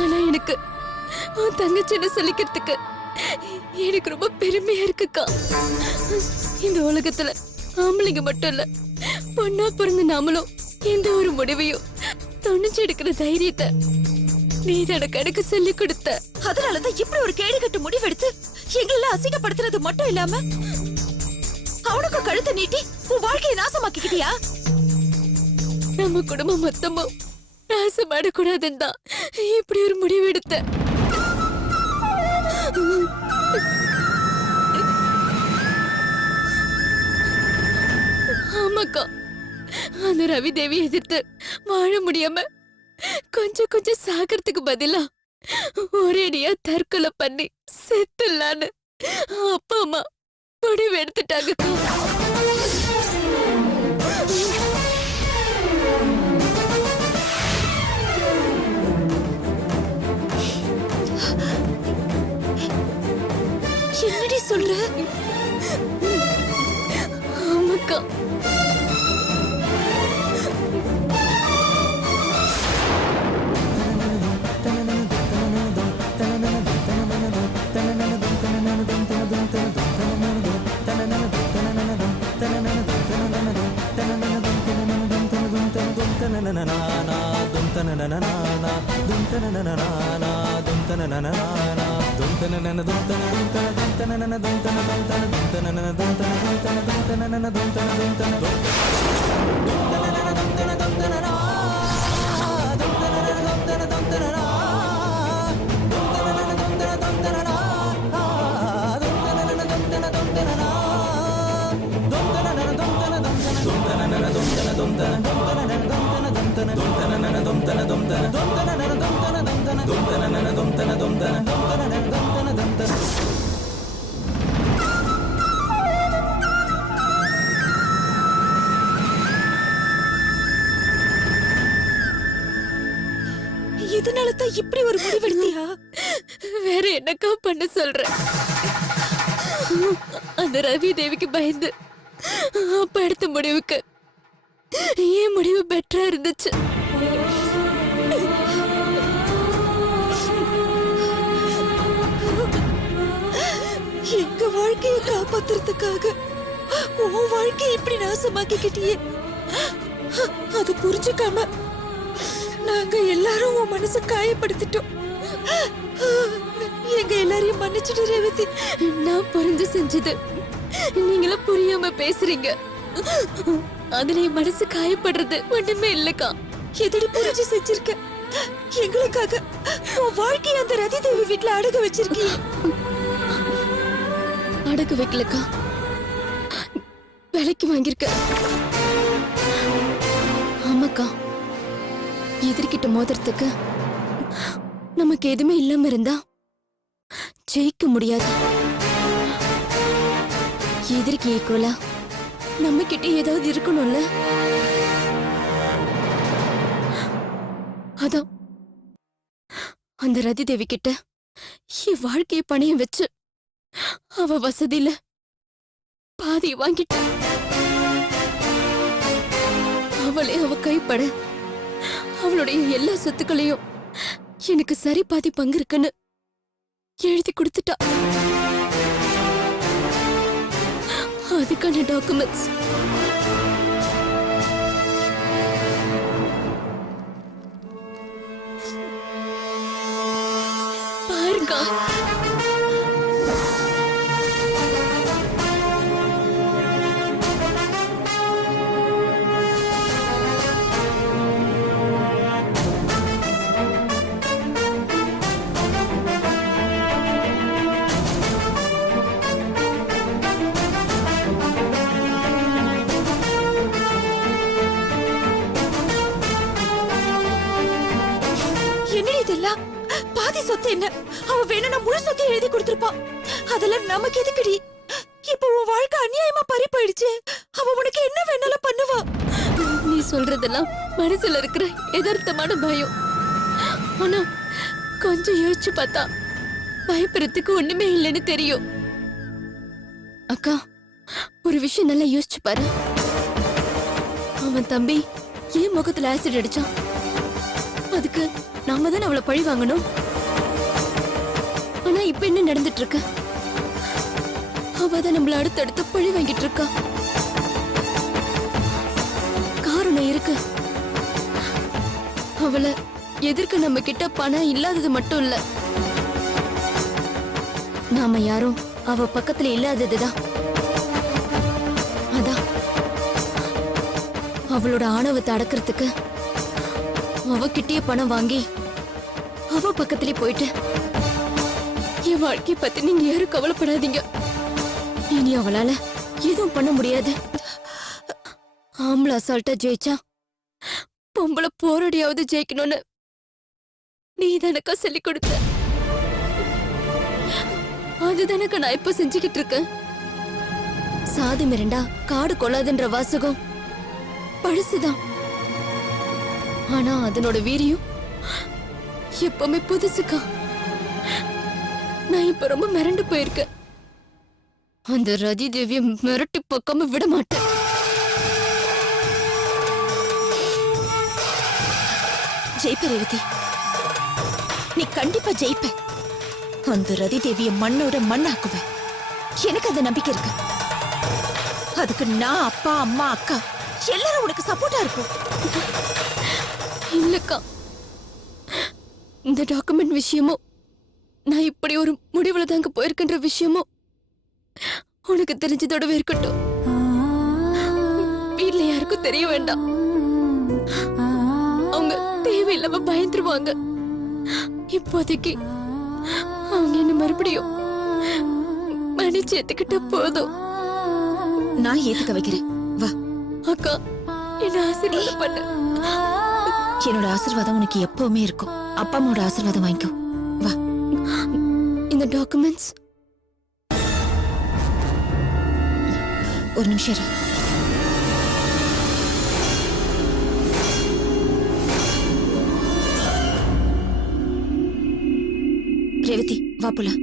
ஆனா எனக்கு உன் தங்கச்சின்னு சொல்லிக்கிறதுக்கு எனக்கு ரொம்ப பெருமையா இருக்குக்கா. இந்த உலகத்துல ஆம்பளைங்க மட்டும் இல்ல, பொண்ணா பிறந்த நாமளும் எந்த ஒரு முடிவையும் துணிச்சு எடுக்கிற தைரியத்தை நீ எனக்கு சொல்லி கொடுத்த. அதனாலதான் இப்படி ஒரு கேடு கட்டு முடிவெடுத்து எங்களெல்லாம் அசிங்கப்படுத்துறது மட்டும் இல்லாம அவனுக்கு கழுத்தை நீட்டி உன் வாழ்க்கையை நாசமாக்கிக்கிட்டியா? நம்ம குடும்பம் மொத்தமும் நாசமாடக்கூடாதுன்னு தான் இப்படி ஒரு முடிவு எடுத்த. ஆமாக்கா, அந்த ரவி தேவி எதிர்த்து வாழ முடியாம கொஞ்சம் கொஞ்சம் சாகிறதுக்கு பதிலா ஒரேடியா தற்கொலை பண்ணி செத்துலான்னு அப்பா அம்மா முடிவு எடுத்துட்டாங்கக்கா. என்னடி சொல்ற? ஆமாக்கா. இதனாலதான் இப்படி ஒரு முடிவெடுத்தியா? வேற என்னக்கா பண்ண சொல்ற? அந்த ரவி தேவிக்கு பயந்து அப்ப எடுத்த முடிவுக்கு ஏன் முடிவு பெட்டரா இருந்துச்சு. எங்க வாழ்க்கையை காப்பாத்துறதுக்காக உன் வாழ்க்கையை இப்படி நாசமாக்கிக்கிட்டியே. அது புரிஞ்சுக்காம நாங்க எல்லாரும் உன் மனசை காயப்படுத்திட்டோம். எங்க எல்லாரையும் மன்னிச்சுட்டு ரேவதி. நான் புரிஞ்சு செஞ்சது நீங்களும் புரியாம பேசுறீங்க. அதுல என் மனசு காயப்படுறது ஒண்ணுமே இல்லக்கா. எதடி புரிஞ்சு செஞ்சிருக்க? எங்களுக்காக உன் வாழ்க்கையை அந்த ரதி தேவி வீட்டுல அடகு வச்சிருக்கீங்க. அடகு வைக்கலக்கா, விலைக்கு வாங்கிருக்க. ஆமாக்கா, எதிர்கிட்ட மோதிரத்துக்கு நமக்கு எதுவுமே இல்லாம இருந்தா ஜெயிக்க முடியாது. எதிர்க்கு ஈக்குவலா நம்ம கிட்ட ஏதாவது இருக்கணும்ல. அதான் அந்த ரதி தேவி கிட்ட என் வாழ்க்கையை பணையம் வச்சு அவ வசதியில பாதி வாங்கிட்ட. அவளே அவ கைப்பட அவளுடைய எல்லா சொத்துக்களையும் எனக்கு சரி பாதி பங்கு இருக்குன்னு எழுதி கொடுத்துட்டா. அதுக்கான டாக்குமெண்ட்ஸ் பாருங்க. பாதி சொத்து என்ன? அவ வேணும்னா முழு சொத்தை எழுதி கொடுத்திருப்பா. அதெல்லாம் நமக்கு எதுக்குடி? இப்ப உன் வாழ்க்கை அநியாயமா பறி போயிடுச்சு. அவ உனக்கு என்ன வேணாலும் பண்ணுவா. நீ சொல்றதெல்லாம் மனசுல இருக்கிற யதார்த்தமான பயம். ஆனா கொஞ்சம் யோசிச்சு பார்த்தா பயப்படுறதுக்கு ஒண்ணுமே இல்லைன்னு தெரியும். அக்கா, ஒரு விஷயம் நல்லா யோசிச்சு பாரு. அவன் தம்பி ஏன் முகத்துல ஆசிட் அடிச்சான்? அதுக்கு நாம தானே அவளை பழி வாங்கணும். ஆனா இப்ப என்ன நடந்துட்டு இருக்கு? அவதான் நம்மள அடுத்தடுத்து பழி வாங்கிட்டு இருக்கா. காரணம் இருக்கு. அவளை எதிர்க்க நம்ம கிட்ட பணம் இல்லாதது மட்டும் இல்ல, நாம யாரும் அவ பக்கத்துல இல்லாததுதான். அதான் அவளோட ஆணவத்தை அடக்கிறதுக்கு அவகிட்டயே பணம் வாங்கி அவ பக்கத்திலே போயிட்டு, என் வாழ்க்கை பத்தி நீங்க யாரும் கவலைப்படாதீங்க, இனி அவளால எதுவும் பண்ண முடியாது. ஆம்பளை அசால்ட்டா ஜெயிச்சா பொம்பளை போராடியாவது ஜெயிக்கணும்னு நீ தானக்கா சொல்லி கொடுத்த. அதுதானக்கா நான் இப்ப செஞ்சுக்கிட்டு இருக்கேன். சாதி மிரண்டா காடு கொள்ளாதுன்ற வாசகம் பழசுதான். ஆனா அதனோட வீரியம் எப்பவுமே புதுசுக்கா. நான் இப்ப ரொம்ப மிரண்டு போயிருக்கேன். அந்த ரதி தேவிய மிரட்டி பக்காம விட மாட்டேன். ஜெயிப்ப ரேவதி, நீ கண்டிப்பா ஜெயிப்ப. அந்த ரதி தேவிய மண்ணோட மண்ணாக்குவ. எனக்கு அந்த நம்பிக்கை இருக்கு. அதுக்கு நான், அப்பா, அம்மா, அக்கா எல்லாரும் உனக்கு சப்போர்ட்டா இருக்கும். இல்லக்கா, இந்த டாக்குமெண்ட் விஷயமோ நான் இப்படி ஒரு முடிவுல தாங்க போயிருக்கின்ற விஷயமோ உனக்கு தெரிஞ்சதோடவே இருக்கட்டும். வீட்ல யாருக்கும் தெரிய வேண்டாம். அவங்க தேவையில்லாம பயந்துருவாங்க. இப்போதைக்கு அவங்க என்ன மறுபடியும் மன்னிச்சு ஏத்துக்கிட்ட போதும். நான் ஏத்துக்க வைக்கிறேன். வா அக்கா, என்ன ஆசீர்வாதம் பண்ணு. என்னோட ஆசீர்வாதம் உனக்கு எப்பவுமே இருக்கும். அப்பா அம்மாவோட ஆசீர்வாதம் வாங்கிக்கோ. வா. இந்த டாக்குமெண்ட்ஸ் ஒரு நிமிஷம் இரு. ரேவதி, வா போலாம்.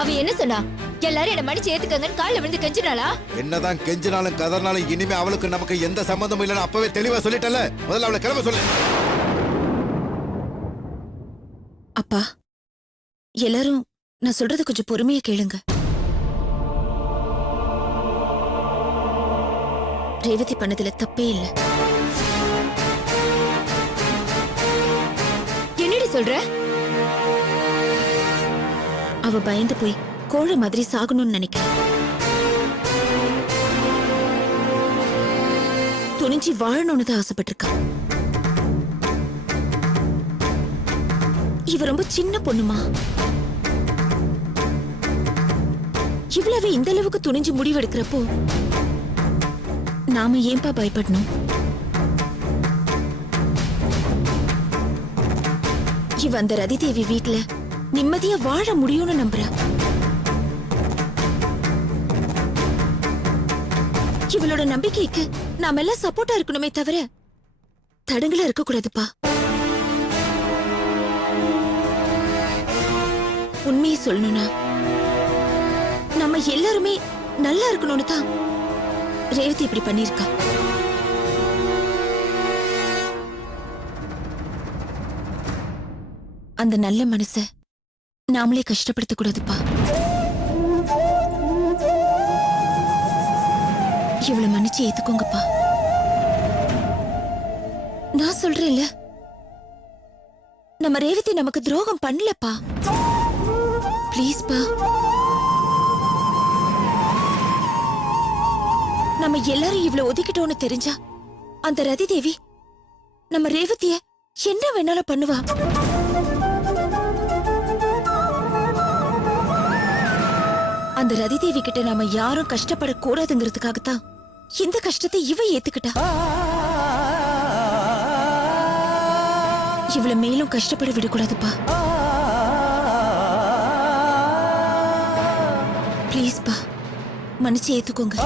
அவ என்ன சொன்னா? எல்லாரும் என்ன மடிச்சு ஏத்துக்கங்கன்னு கால்ல விழுந்து கெஞ்சினாளா? என்னதான் கெஞ்சினாலும் கதர்னாலும் இனிமே அவளுக்கு நமக்கு எந்த சம்பந்தமும் இல்லைன்னு அப்பவே தெளிவா சொல்லிட்டல. முதல்ல அவளை கிளம்ப சொல்லு. அப்பா, எல்லாரும் நான் சொல்றது கொஞ்சம் பொறுமையா கேளுங்க. ரேவதி பண்ணதுல தப்பே இல்ல. என்னடி சொல்ற? அவ பயந்து போய் கோழ மாதிரி சாகணும்னு நினைக்கிறேன். துணிஞ்சு வாழணும்னு தான் ஆசைப்பட்டிருக்கா. இவ ரொம்ப சின்ன பொண்ணுமா. இவ்வளவு இந்த அளவுக்கு துணிஞ்சு முடிவெடுக்கிறப்போ நாம ஏன்பா பயப்படணும்? இவ அந்த ரதி தேவி வீட்டுல நிம்மதியா வாழ முடியும்னு நம்புறா. இவளோட நம்பிக்கைக்கு நாம எல்லாம் சப்போர்ட்டா இருக்கணுமே தவிர தடங்களா இருக்க கூடாதுப்பா. உண்மையை சொல்லணும்னா நம்ம எல்லாருமே நல்லா இருக்கணும்னு தான் ரேவதி இப்படி பண்ணிருக்கா. அந்த நல்ல மனச நாமளே கஷ்டப்படுத்த கூடாதுப்பா. இவளை மன்னிச்சு ஏத்துக்கோங்கப்பா. நான் சொல்றேன்ல, நம்ம ரேவதி நமக்கு துரோகம் பண்ணலப்பா. ப்ளீஸ் பா. நம்ம எல்லாரும் இவ்வளவு ஒதுக்கிட்டோம்னு தெரிஞ்சா அந்த ரதி தேவி நம்ம ரேவதிய என்ன வேணாலும் பண்ணுவா. அந்த ரதி தேவி கிட்ட நாம யாரும் கஷ்டப்படக்கூடாதுங்கிறதுக்காகத்தான் இந்த கஷ்டத்தை இவ ஏத்துக்கிட்டா. இவளை மேலும் கஷ்டப்பட விடக்கூடாதுப்பா. ப்ளீஸ் பா, மன்னிச்சு ஏத்துக்கோங்க.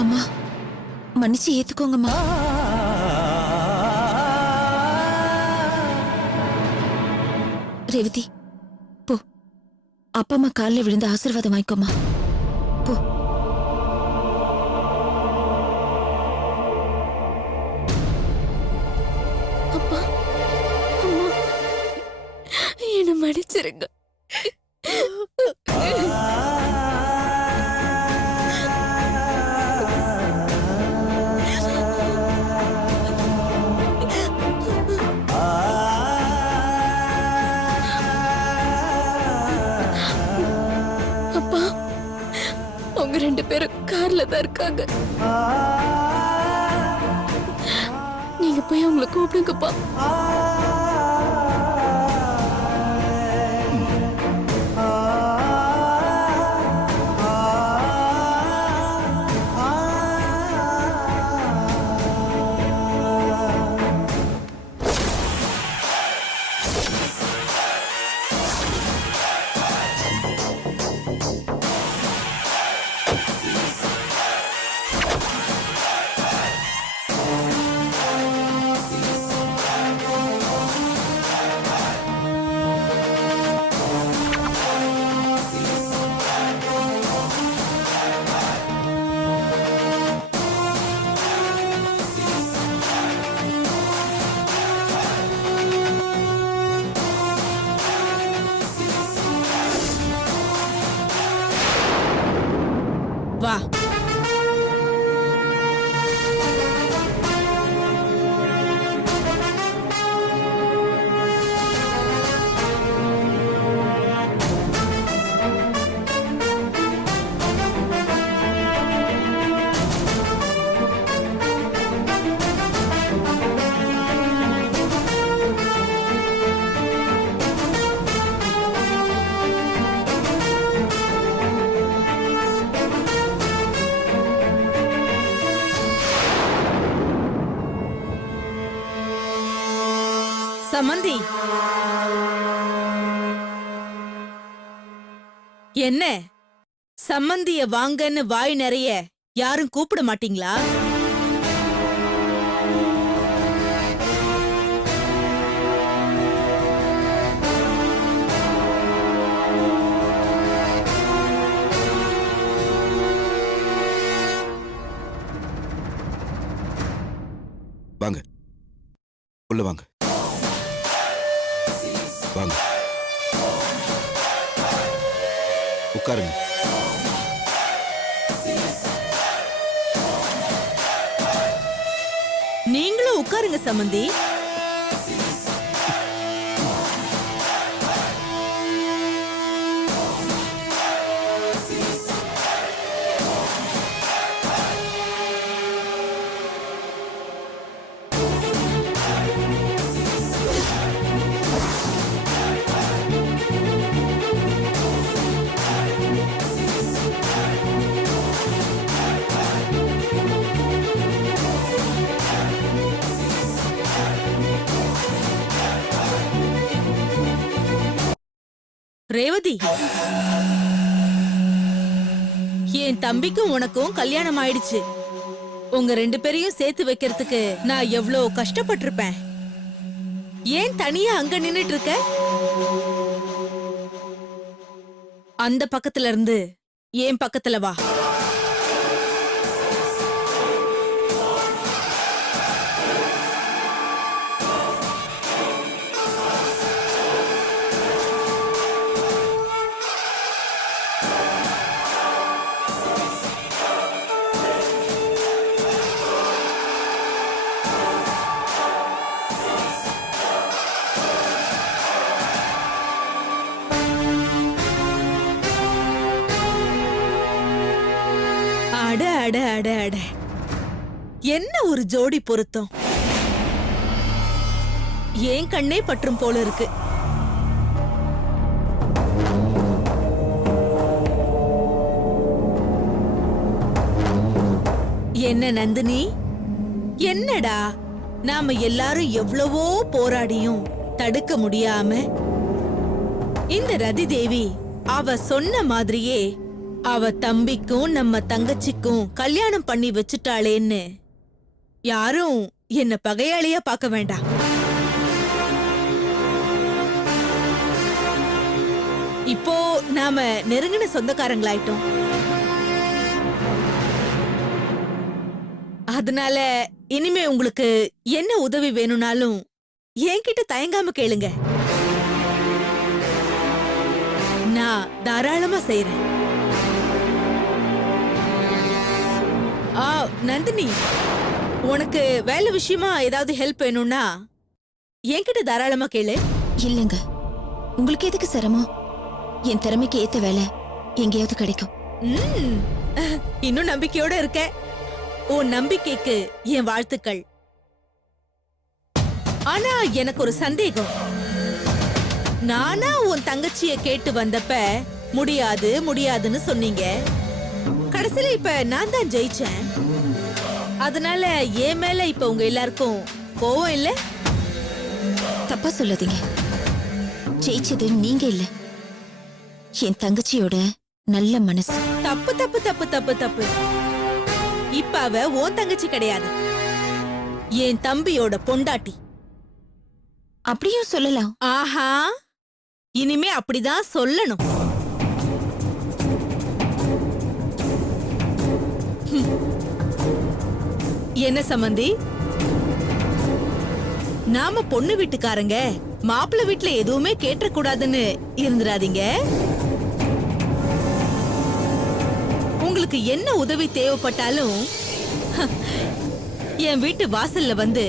அம்மா மன்னிச்சு ஏத்துக்கோங்கம்மா. ரேவதி போ, அப்பா அம்மா காலில் விழுந்து ஆசீர்வாதம் வாங்கிக்கோமா. போ. அப்பா அம்மா என்ன மன்னிச்சிருங்க. அப்பா உங்க 2 பேரும் கார்ல தான் இருக்காங்க. நீங்க போய் அவங்களை கூப்பிடுங்கப்பா. வா. சமந்தி, என்ன சம்மந்திய வாங்கன்னு வாய் நிறைய யாரும் கூப்பிட மாட்டீங்களா? வாங்க உள்ள வாங்க. வாங்க உட்காருங்க. நீங்களும் உட்காருங்க சமந்தி. ரேவதி, என் தம்பிக்கும் உனக்கும் கல்யாணம் ஆயிடுச்சு. உங்க 2 பேரையும் சேர்த்து வைக்கிறதுக்கு நான் எவ்வளவு கஷ்டப்பட்டிருப்பேன். ஏன் தனியா அங்க நின்னுட்டு இருக்க? அந்த பக்கத்துல இருந்து என் பக்கத்துல வா. அட அட அட அட, என்ன ஒரு ஜோடி பொருத்தம். ஏன் கண்ணே பற்றும் போல இருக்கு. என்ன நந்தினி, என்னடா நாம எல்லாரும் எவ்வளவோ போராடியும் தடுக்க முடியாம இந்த ரதி தேவி அவ சொன்ன மாதிரியே அவ தம்பிக்கும் நம்ம தங்கச்சிக்கும் கல்யாணம் பண்ணி வச்சுட்டாளேன்னு யாரும் என்ன பகையாளியா பார்க்க வேண்டாம். இப்போ நாம நெருங்கின சொந்தக்காரங்களாயிட்டோம். அதனால இனிமே உங்களுக்கு என்ன உதவி வேணும்னாலும் என்கிட்ட தயங்காம கேளுங்க. நான் தாராளமா செய்றேன். நந்தினி, உனக்கு வேலை விஷயமா ஏதாவது ஹெல்ப் வேணும்னா என்கிட்ட தாராளமா கேளு. இல்லங்க, உங்களுக்கு எதுக்கு சிரமம்? என் திறமைக்கு ஏத்த வேலை எங்கேயாவது கிடைக்கும். ம், இன்னும் நம்பிக்கையோட இருக்க. உன் நம்பிக்கைக்கு என் வாழ்த்துக்கள். ஆனா எனக்கு ஒரு சந்தேகம். நானா உன் தங்கச்சிய கேட்டு வந்தப்ப முடியாது முடியாதுன்னு சொன்னீங்க. கடைசியில இப்ப நான் தான் ஜெயிச்சேன். அதனால என் மேல இப்ப உங்க எல்லாருக்கும் கோவம் இல்ல? தப்பா சொல்லாதீங்க. ஜெயிச்சது நீங்க இல்ல, என் தங்கச்சியோட நல்ல மனசு. தப்பு தப்பு தப்பு தப்பு தப்பு. இப்ப அவ உன் தங்கச்சி கிடையாது, என் தம்பியோட பொண்டாட்டி. அப்படியும் சொல்லலாம். ஆஹா, இனிமே அப்படிதான் சொல்லணும். என்ன சம்பந்தி, நாம பொண்ணு வீட்டுக்காரங்க மாப்பிள்ளை வீட்டுல எதுவுமே கேட்ட கூடாதுன்னு இருந்துராதீங்க. உங்களுக்கு என்ன உதவி தேவைப்பட்டாலும் என் வீட்டு வாசல்ல வந்து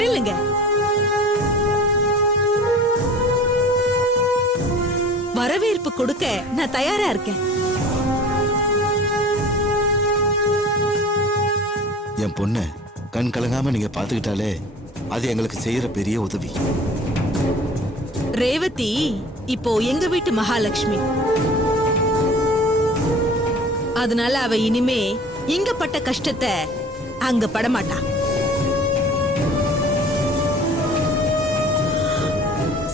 நில்லுங்க. வரவேற்பு கொடுக்க நான் தயாரா இருக்கேன். என் பொண்ணு கண் கலங்காம நீங்க பாத்துக்கிட்டாலே அது எங்களுக்கு செய்யற பெரிய உதவி. ரேவதி இப்போ எங்க வீட்டு மகாலட்சுமி. அதனால அவ இனிமே இங்க பட்ட கஷ்டத்தை அங்க படமாட்டா.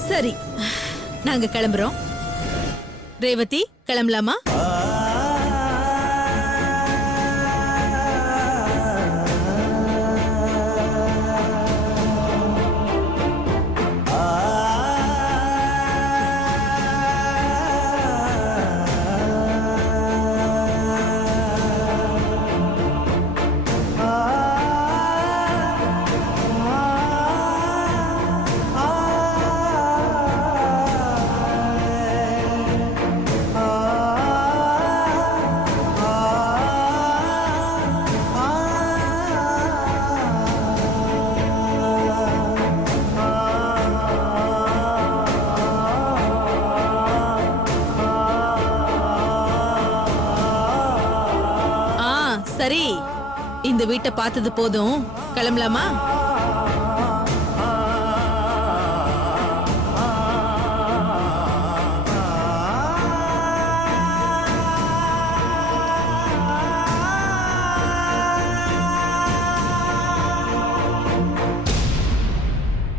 சரி, நாங்க கிளம்புறோம். ரேவதி, கிளம்பலாமா? சரி, இந்த வீட்டை பார்த்தது போதும், கிளம்பலாமா?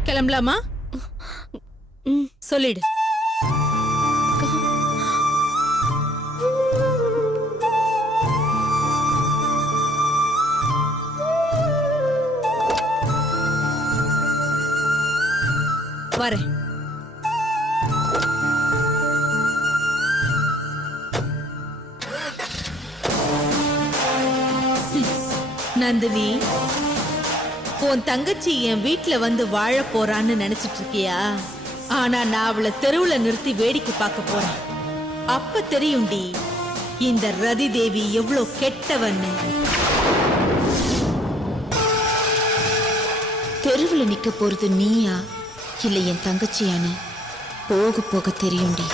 கிளம்பலாமா? சொல்லிடு. வரேன். நந்தினி, உன் தங்கச்சி என் வீட்ல வந்து வாழ போறான்னு நினைச்சிட்டு இருக்கியா? ஆனா நான் அவளை தெருவுல நிறுத்தி வேடிக்கை பார்க்க போறேன். அப்ப தெரியும்டி இந்த ரதி தேவி எவ்வளவு கெட்டவன்னு. தெருவுல நிக்க போறது நீயா இல்ல என் தங்கச்சியான்னு போக போக தெரியும்டி.